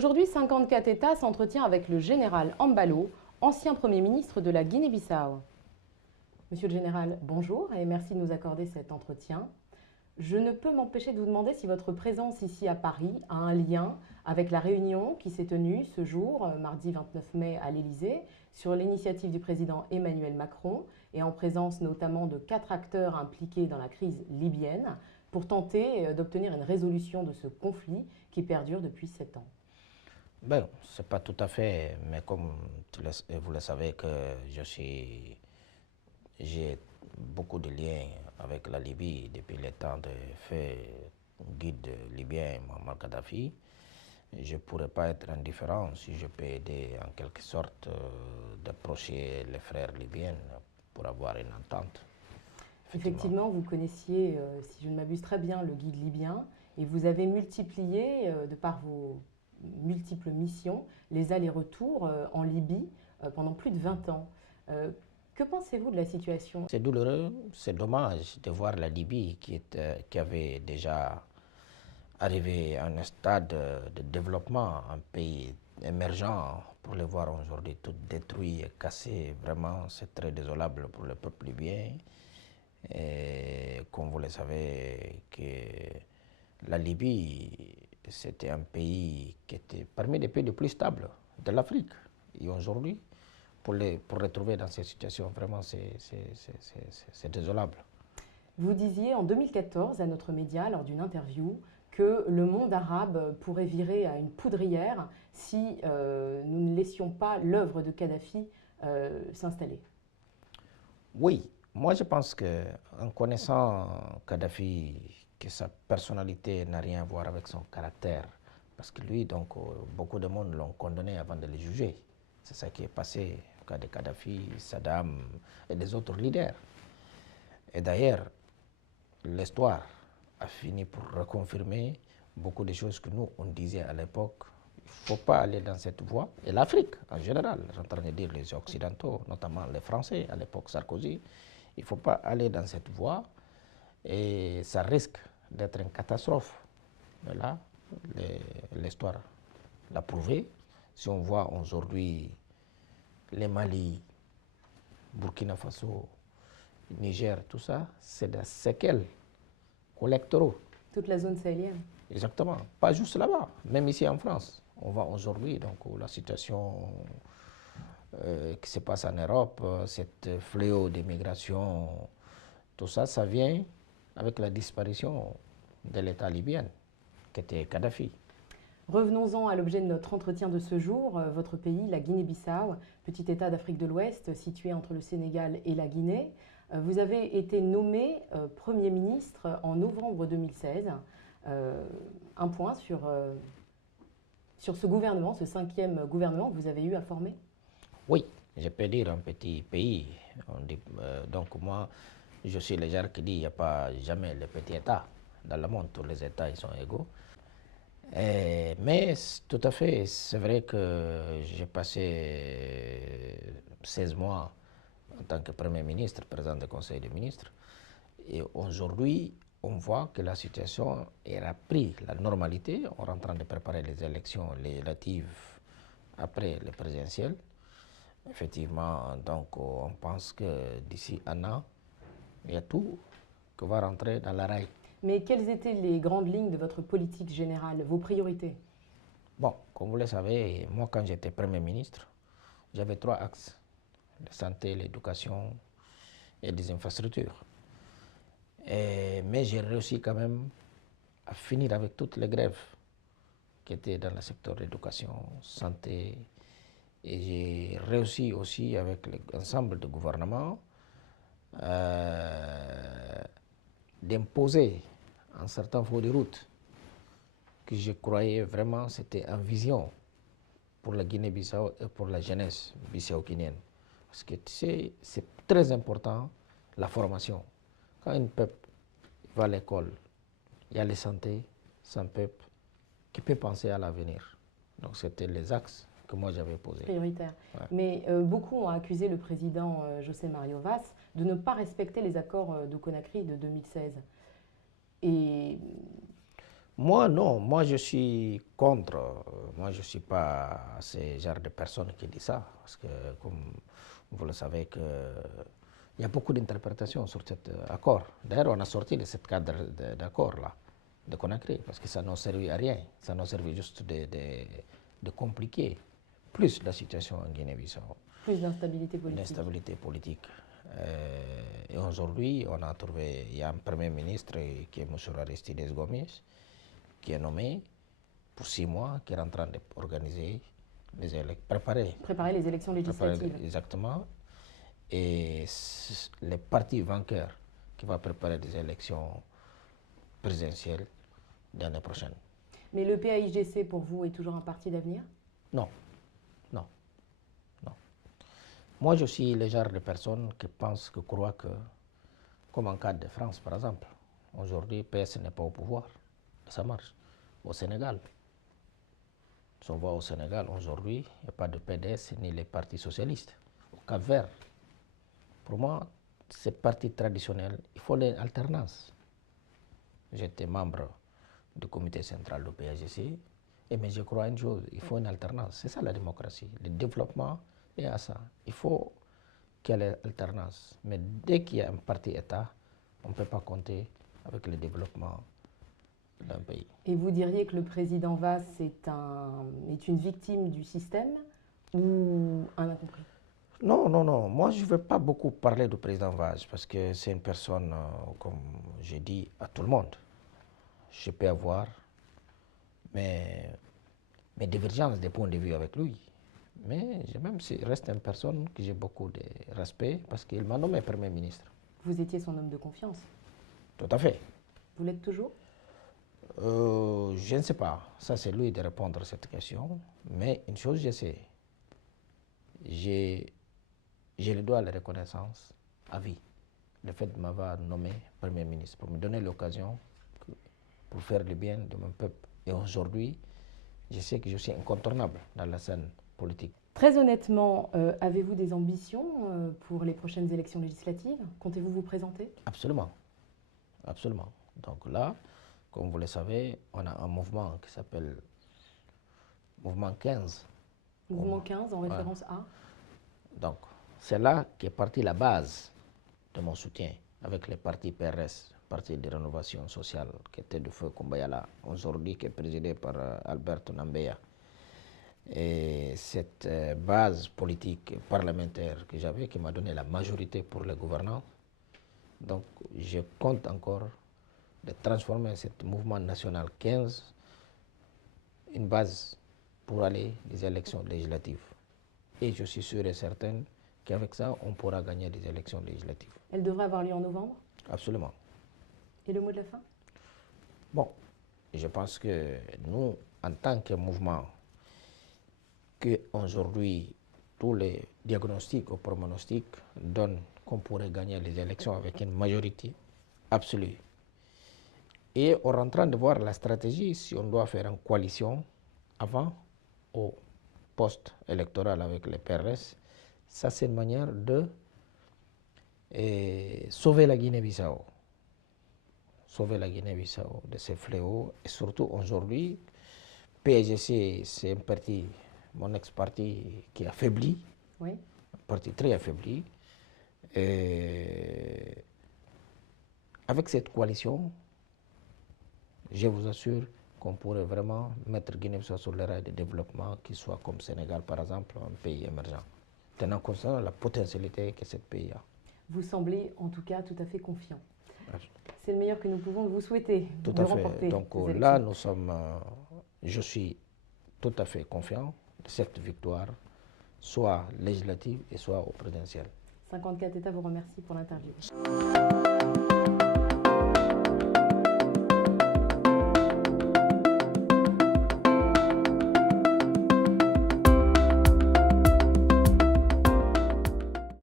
Aujourd'hui, 54 États s'entretiennent avec le général Embalo, ancien Premier ministre de la Guinée-Bissau. Monsieur le général, bonjour et merci de nous accorder cet entretien. Je ne peux m'empêcher de vous demander si votre présence ici à Paris a un lien avec la réunion qui s'est tenue ce jour, mardi 29 mai à l'Élysée, sur l'initiative du président Emmanuel Macron et en présence notamment de 4 acteurs impliqués dans la crise libyenne pour tenter d'obtenir une résolution de ce conflit qui perdure depuis 7 ans. Ben, c'est pas tout à fait, mais comme vous le savez que j'ai beaucoup de liens avec la Libye depuis le temps de faire guide libyen Muammar Kadhafi. Je ne pourrais pas être indifférent si je peux aider en quelque sorte d'approcher les frères libyens pour avoir une entente. Effectivement, vous connaissiez, si je ne m'abuse très bien, le guide libyen et vous avez multiplié, de par vos multiples missions, les allers-retours en Libye pendant plus de 20 ans. Que pensez-vous de la situation? C'est douloureux, c'est dommage de voir la Libye qui avait déjà arrivé à un stade de développement, un pays émergent, pour le voir aujourd'hui tout détruit et cassé. Vraiment, c'est très désolable pour le peuple libyen. Et comme vous le savez, que la Libye, c'était un pays qui était parmi les pays les plus stables de l'Afrique. Et aujourd'hui, pour retrouver dans cette situation, vraiment, c'est désolable. Vous disiez en 2014 à notre média, lors d'une interview, que le monde arabe pourrait virer à une poudrière si nous ne laissions pas l'œuvre de Kadhafi s'installer. Oui, moi je pense qu'en connaissant Kadhafi, que sa personnalité n'a rien à voir avec son caractère, parce que lui, donc, beaucoup de monde l'ont condamné avant de le juger. C'est ça qui est passé au cas de Kadhafi, Saddam et des autres leaders. Et d'ailleurs, l'histoire a fini pour reconfirmer beaucoup de choses que nous, on disait à l'époque. Il ne faut pas aller dans cette voie. Et l'Afrique, en général, je suis en train de dire les Occidentaux, notamment les Français, à l'époque Sarkozy, il ne faut pas aller dans cette voie et ça risque d'être une catastrophe. Mais là, l'histoire l'a prouvé. Si on voit aujourd'hui les Mali, Burkina Faso, Niger, tout ça, c'est des séquelles collectoraux. Toute la zone sahélienne. Exactement. Pas juste là-bas, même ici en France. On voit aujourd'hui donc la situation qui se passe en Europe, cette fléau d'immigration, tout ça, ça vient avec la disparition de l'État libyen, qui était Kadhafi. Revenons-en à l'objet de notre entretien de ce jour. Votre pays, la Guinée-Bissau, petit État d'Afrique de l'Ouest situé entre le Sénégal et la Guinée. Vous avez été nommé Premier ministre en novembre 2016. Un point sur ce gouvernement, ce 5e gouvernement que vous avez eu à former? Oui, je peux dire un petit pays. Donc moi, je suis le genre qui dit qu'il n'y a pas jamais les petits États. Dans le monde, tous les États ils sont égaux. Mais tout à fait, c'est vrai que j'ai passé 16 mois en tant que Premier ministre, président du Conseil des ministres. Et aujourd'hui, on voit que la situation a pris la normalité. On est en train de préparer les élections législatives après les présidentielles. Effectivement, donc on pense que d'ici un an, il y a tout qui va rentrer dans la raille. Mais quelles étaient les grandes lignes de votre politique générale, vos priorités? Bon, comme vous le savez, moi quand j'étais Premier ministre, j'avais 3 axes: la santé, l'éducation et les infrastructures. Mais j'ai réussi quand même à finir avec toutes les grèves qui étaient dans le secteur de l'éducation, santé. Et j'ai réussi aussi avec l'ensemble du gouvernement d'imposer un certain feu de route que je croyais vraiment c'était en vision pour la Guinée-Bissau et pour la jeunesse bissau-guinéenne. Parce que tu sais, c'est très important la formation. Quand un peuple va à l'école, il y a la santé, c'est un peuple qui peut penser à l'avenir. Donc c'était les axes que moi j'avais posés. Prioritaire. Ouais. Mais beaucoup ont accusé le président José Mario Vaz de ne pas respecter les accords de Conakry de 2016. Et Moi, non. Moi, je suis contre. Moi, je ne suis pas ce genre de personne qui dit ça. Parce que, comme vous le savez, il y a beaucoup d'interprétations sur cet accord. D'ailleurs, on a sorti de ce cadre d'accord-là, de Conakry, parce que ça n'a servi à rien. Ça n'a servi juste de compliquer plus la situation en Guinée-Bissau. Plus d'instabilité politique. D'instabilité politique. Et aujourd'hui, on a trouvé, il y a un premier ministre qui est M. Aristides Gomis, qui est nommé pour 6 mois, qui est en train d'organiser les élections, préparer les élections législatives. Exactement. Et les partis vainqueurs qui va préparer des élections présidentielles l'année prochaine. Mais le PAIGC, pour vous, est toujours un parti d'avenir? Non, non, non. Moi, je suis le genre de personne qui pense, qui croit que, comme en cas de France, par exemple, aujourd'hui, PS n'est pas au pouvoir. Ça marche. Au Sénégal, si on voit au Sénégal, aujourd'hui, il n'y a pas de PDS ni les partis socialistes. Au Cap-Vert, pour moi, ces partis traditionnels, il faut l'alternance. J'étais membre du comité central du PAIGC, mais je crois une chose, il faut une alternance. C'est ça la démocratie. Le développement est à ça. Il faut qu'il y ait l'alternance. Mais dès qu'il y a un parti-État, on ne peut pas compter avec le développement d'un pays. Et vous diriez que le président Vaz est une victime du système ou un incompris? Non, non, non. Moi, je ne veux pas beaucoup parler du président Vaz parce que c'est une personne, comme j'ai dit à tout le monde, je peux avoir mes divergences des points de vue avec lui. Mais même s'il reste une personne que j'ai beaucoup de respect parce qu'il m'a nommé Premier ministre. Vous étiez son homme de confiance? Tout à fait. Vous l'êtes toujours? Je ne sais pas. Ça, c'est lui de répondre à cette question. Mais une chose, je sais. Je lui dois la reconnaissance à vie. Le fait de m'avoir nommé Premier ministre pour me donner l'occasion pour faire le bien de mon peuple. Et aujourd'hui, je sais que je suis incontournable dans la scène politique. Très honnêtement, avez-vous des ambitions pour les prochaines élections législatives? Comptez-vous vous présenter? Absolument. Absolument. Donc là, comme vous le savez, on a un mouvement qui s'appelle Mouvement 15. Mouvement 15 en référence à? Donc, c'est là qu'est partie la base de mon soutien avec les partis PRS, Parti de Rénovation Sociale, qui était de feu Kumbayala, aujourd'hui qui est présidé par Alberto Nambeya. Et cette base politique et parlementaire que j'avais, qui m'a donné la majorité pour le gouvernement, donc je compte encore de transformer ce mouvement national 15 une base pour aller des élections législatives. Et je suis sûr et certain qu'avec ça, on pourra gagner des élections législatives. Elles devraient avoir lieu en novembre? Absolument. Et le mot de la fin? Bon, je pense que nous, en tant que mouvement, qu'aujourd'hui, tous les diagnostics ou pronostics donnent qu'on pourrait gagner les élections avec une majorité absolue. Et on est en train de voir la stratégie si on doit faire une coalition avant ou post-électoral avec les PRS. Ça, c'est une manière de sauver la Guinée-Bissau. Sauver la Guinée-Bissau de ces fléaux. Et surtout aujourd'hui, PAIGC, c'est un parti, mon ex-parti qui est affaibli. Oui. Un parti très affaibli. Et avec cette coalition, je vous assure qu'on pourrait vraiment mettre Guinée-Bissau sur le rail de développement, qui soit comme Sénégal, par exemple, un pays émergent, tenant compte de la potentialité que ce pays a. Vous semblez en tout cas tout à fait confiant. C'est le meilleur que nous pouvons vous souhaiter. Tout à fait. Donc là, nous sommes, je suis tout à fait confiant de cette victoire, soit législative et soit au présidentiel. 54 États vous remercient pour l'interview.